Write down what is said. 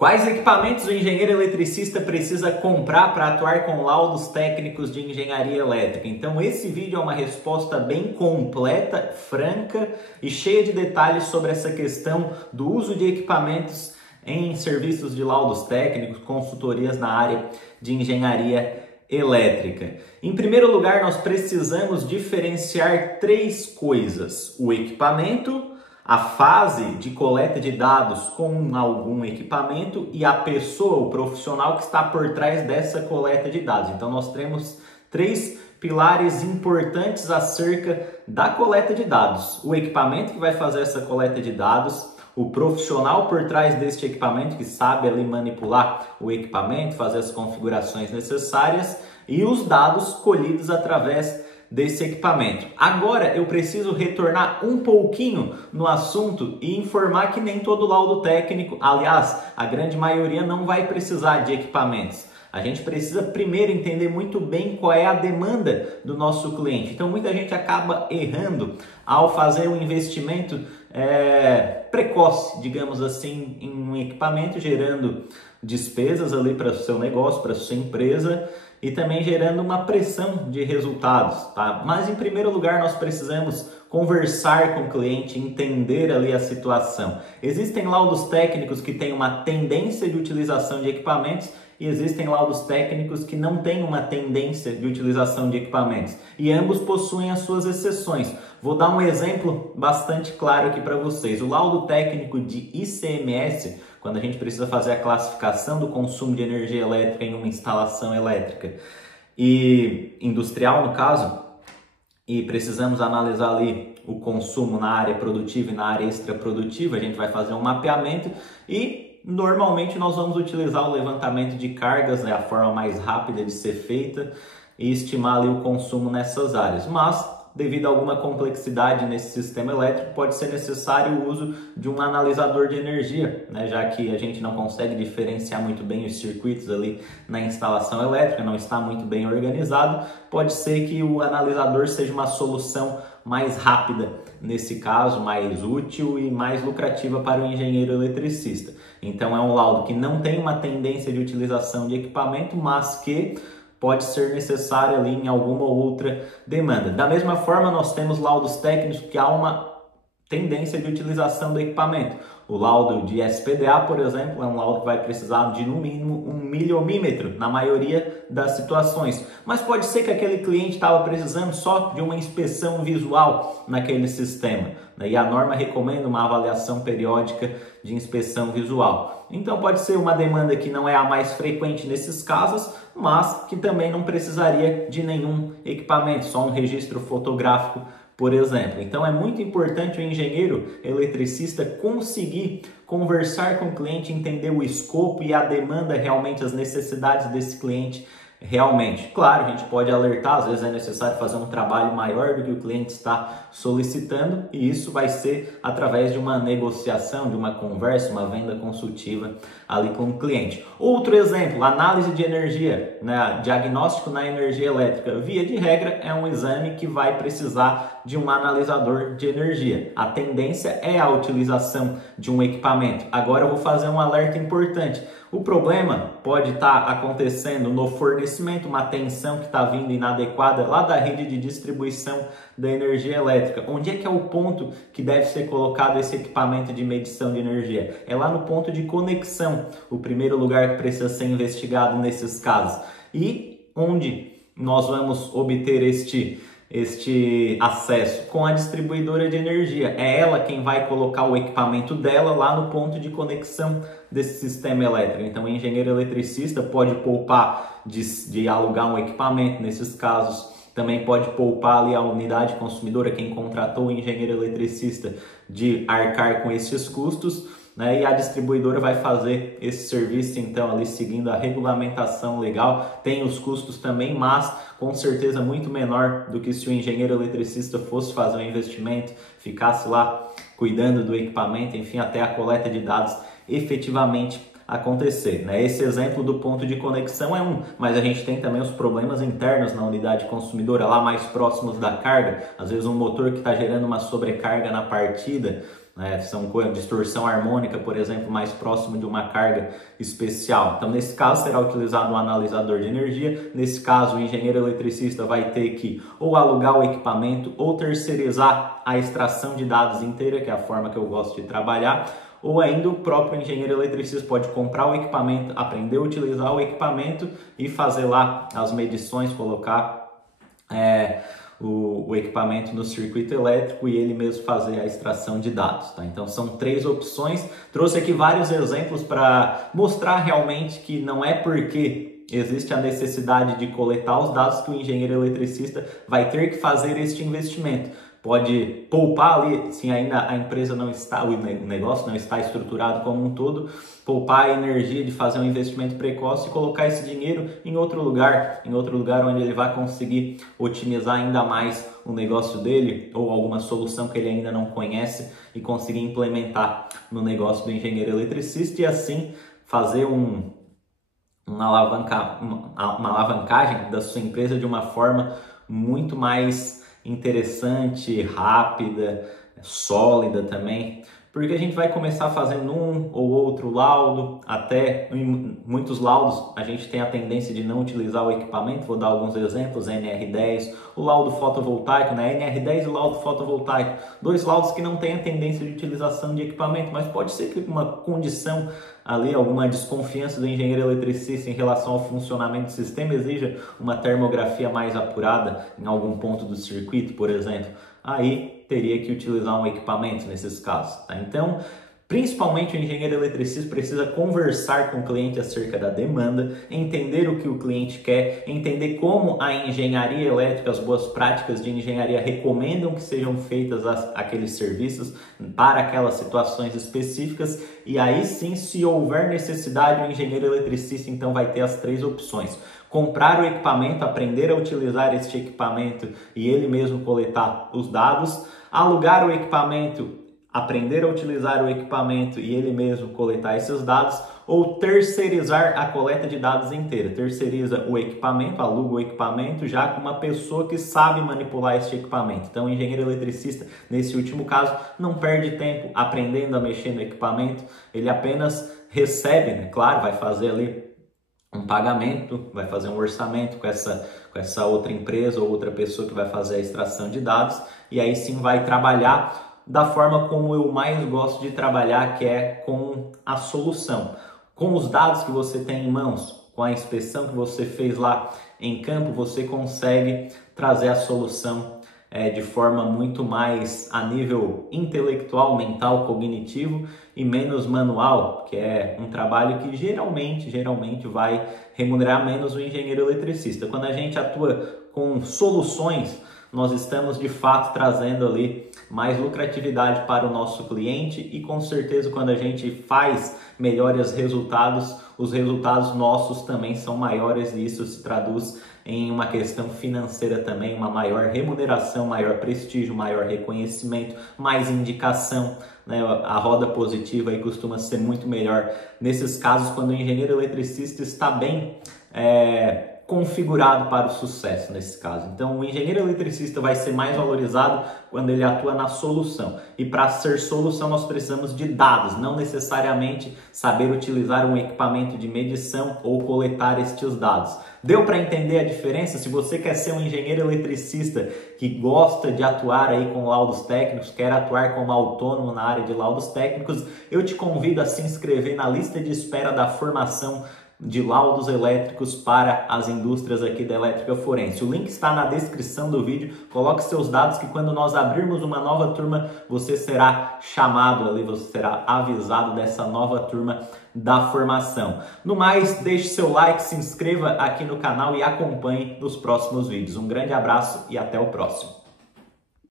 Quais equipamentos o engenheiro eletricista precisa comprar para atuar com laudos técnicos de engenharia elétrica? Então esse vídeo é uma resposta bem completa, franca e cheia de detalhes sobre essa questão do uso de equipamentos em serviços de laudos técnicos, consultorias na área de engenharia elétrica. Em primeiro lugar, nós precisamos diferenciar três coisas: o equipamento, a fase de coleta de dados com algum equipamento e a pessoa, o profissional que está por trás dessa coleta de dados. Então nós temos três pilares importantes acerca da coleta de dados: o equipamento que vai fazer essa coleta de dados, o profissional por trás deste equipamento que sabe ali manipular o equipamento, fazer as configurações necessárias, e os dados colhidos através desse equipamento. Agora eu preciso retornar um pouquinho no assunto e informar que nem todo laudo técnico, aliás, a grande maioria não vai precisar de equipamentos. A gente precisa primeiro entender muito bem qual é a demanda do nosso cliente. Então muita gente acaba errando ao fazer um investimento precoce, digamos assim, em um equipamento, gerando despesas ali para o seu negócio, para a sua empresa, e também gerando uma pressão de resultados, tá? Mas em primeiro lugar nós precisamos conversar com o cliente, entender ali a situação. Existem laudos técnicos que têm uma tendência de utilização de equipamentos e existem laudos técnicos que não têm uma tendência de utilização de equipamentos. E ambos possuem as suas exceções. Vou dar um exemplo bastante claro aqui para vocês. O laudo técnico de ICMS, quando a gente precisa fazer a classificação do consumo de energia elétrica em uma instalação elétrica e industrial, no caso, e precisamos analisar ali o consumo na área produtiva e na área extraprodutiva, a gente vai fazer um mapeamento e normalmente nós vamos utilizar o levantamento de cargas, né, a forma mais rápida de ser feita, e estimar ali o consumo nessas áreas. Mas devido a alguma complexidade nesse sistema elétrico, pode ser necessário o uso de um analisador de energia, né? Já que a gente não consegue diferenciar muito bem os circuitos ali na instalação elétrica, não está muito bem organizado, pode ser que o analisador seja uma solução mais rápida, nesse caso, mais útil e mais lucrativa para o engenheiro eletricista. Então é um laudo que não tem uma tendência de utilização de equipamento, mas que pode ser necessário ali em alguma outra demanda. Da mesma forma, nós temos laudos técnicos que há uma tendência de utilização do equipamento. O laudo de SPDA, por exemplo, é um laudo que vai precisar de no mínimo 1 miliomímetro na maioria das situações. Mas pode ser que aquele cliente estava precisando só de uma inspeção visual naquele sistema, né? E a norma recomenda uma avaliação periódica de inspeção visual. Então pode ser uma demanda que não é a mais frequente nesses casos, mas que também não precisaria de nenhum equipamento, só um registro fotográfico, por exemplo. Então é muito importante o engenheiro eletricista conseguir conversar com o cliente, entender o escopo e a demanda realmente, as necessidades desse cliente realmente. Claro, a gente pode alertar, às vezes é necessário fazer um trabalho maior do que o cliente está solicitando, e isso vai ser através de uma negociação, de uma conversa, uma venda consultiva ali com o cliente. Outro exemplo, análise de energia, né? Diagnóstico na energia elétrica. Via de regra, é um exame que vai precisar de um analisador de energia. A tendência é a utilização de um equipamento. Agora eu vou fazer um alerta importante. O problema pode estar acontecendo no fornecimento, uma tensão que está vindo inadequada lá da rede de distribuição da energia elétrica. Onde é que é o ponto que deve ser colocado esse equipamento de medição de energia? É lá no ponto de conexão, o primeiro lugar que precisa ser investigado nesses casos. E onde nós vamos obter este acesso? Com a distribuidora de energia. É ela quem vai colocar o equipamento dela lá no ponto de conexão desse sistema elétrico. Então o engenheiro eletricista pode poupar de alugar um equipamento nesses casos. Também pode poupar ali a unidade consumidora, quem contratou o engenheiro eletricista, de arcar com esses custos, né? E a distribuidora vai fazer esse serviço, então, ali seguindo a regulamentação legal. Tem os custos também, mas com certeza muito menor do que se o engenheiro eletricista fosse fazer um investimento, ficasse lá cuidando do equipamento, enfim, até a coleta de dados efetivamente acontecer, né? Esse exemplo do ponto de conexão é um, mas a gente tem também os problemas internos na unidade consumidora, lá mais próximos da carga. Às vezes um motor que está gerando uma sobrecarga na partida, né? São distorção harmônica, por exemplo, mais próximo de uma carga especial. Então, nesse caso, será utilizado um analisador de energia. Nesse caso, o engenheiro eletricista vai ter que ou alugar o equipamento ou terceirizar a extração de dados inteira, que é a forma que eu gosto de trabalhar, ou ainda o próprio engenheiro eletricista pode comprar o equipamento, aprender a utilizar o equipamento e fazer lá as medições, colocar o equipamento no circuito elétrico e ele mesmo fazer a extração de dados, tá? Então são 3 opções. Trouxe aqui vários exemplos para mostrar realmente que não é porque existe a necessidade de coletar os dados que o engenheiro eletricista vai ter que fazer este investimento. Pode poupar ali, se ainda a empresa não está, o negócio não está estruturado como um todo, poupar a energia de fazer um investimento precoce e colocar esse dinheiro em outro lugar onde ele vai conseguir otimizar ainda mais o negócio dele ou alguma solução que ele ainda não conhece e conseguir implementar no negócio do engenheiro eletricista e assim fazer uma alavancagem da sua empresa de uma forma muito mais interessante, rápida, sólida também, porque a gente vai começar fazendo um ou outro laudo, até em muitos laudos a gente tem a tendência de não utilizar o equipamento, vou dar alguns exemplos, NR10, o laudo fotovoltaico, né? NR10 e o laudo fotovoltaico, 2 laudos que não têm a tendência de utilização de equipamento, mas pode ser que uma condição ali, alguma desconfiança do engenheiro eletricista em relação ao funcionamento do sistema exija uma termografia mais apurada em algum ponto do circuito, por exemplo, aí teria que utilizar um equipamento nesses casos, tá? Então, principalmente o engenheiro eletricista precisa conversar com o cliente acerca da demanda, entender o que o cliente quer, entender como a engenharia elétrica, as boas práticas de engenharia recomendam que sejam feitas aqueles serviços para aquelas situações específicas e aí sim, se houver necessidade, o engenheiro eletricista então vai ter as 3 opções. Comprar o equipamento, aprender a utilizar este equipamento e ele mesmo coletar os dados, alugar o equipamento, aprender a utilizar o equipamento e ele mesmo coletar esses dados, ou terceirizar a coleta de dados inteira. Terceiriza o equipamento, aluga o equipamento já com uma pessoa que sabe manipular este equipamento. Então, o engenheiro eletricista, nesse último caso, não perde tempo aprendendo a mexer no equipamento, ele apenas recebe, né? Claro, vai fazer ali um pagamento, vai fazer um orçamento com essa outra empresa ou outra pessoa que vai fazer a extração de dados e aí sim vai trabalhar da forma como eu mais gosto de trabalhar, que é com a solução. Com os dados que você tem em mãos, com a inspeção que você fez lá em campo, você consegue trazer a solução de forma muito mais a nível intelectual, mental, cognitivo e menos manual, que é um trabalho que geralmente vai remunerar menos o engenheiro eletricista. Quando a gente atua com soluções, nós estamos de fato trazendo ali mais lucratividade para o nosso cliente e com certeza quando a gente faz melhores resultados, os resultados nossos também são maiores e isso se traduz em uma questão financeira também, uma maior remuneração, maior prestígio, maior reconhecimento, mais indicação, né? A roda positiva aí costuma ser muito melhor nesses casos quando o engenheiro eletricista está bem configurado para o sucesso nesse caso. Então, o engenheiro eletricista vai ser mais valorizado quando ele atua na solução. E para ser solução, nós precisamos de dados, não necessariamente saber utilizar um equipamento de medição ou coletar estes dados. Deu para entender a diferença? Se você quer ser um engenheiro eletricista que gosta de atuar aí com laudos técnicos, quer atuar como autônomo na área de laudos técnicos, eu te convido a se inscrever na lista de espera da formação de laudos elétricos para as indústrias aqui da elétrica forense. O link está na descrição do vídeo. Coloque seus dados que quando nós abrirmos uma nova turma, você será chamado ali, você será avisado dessa nova turma da formação. No mais, deixe seu like, se inscreva aqui no canal e acompanhe nos próximos vídeos. Um grande abraço e até o próximo.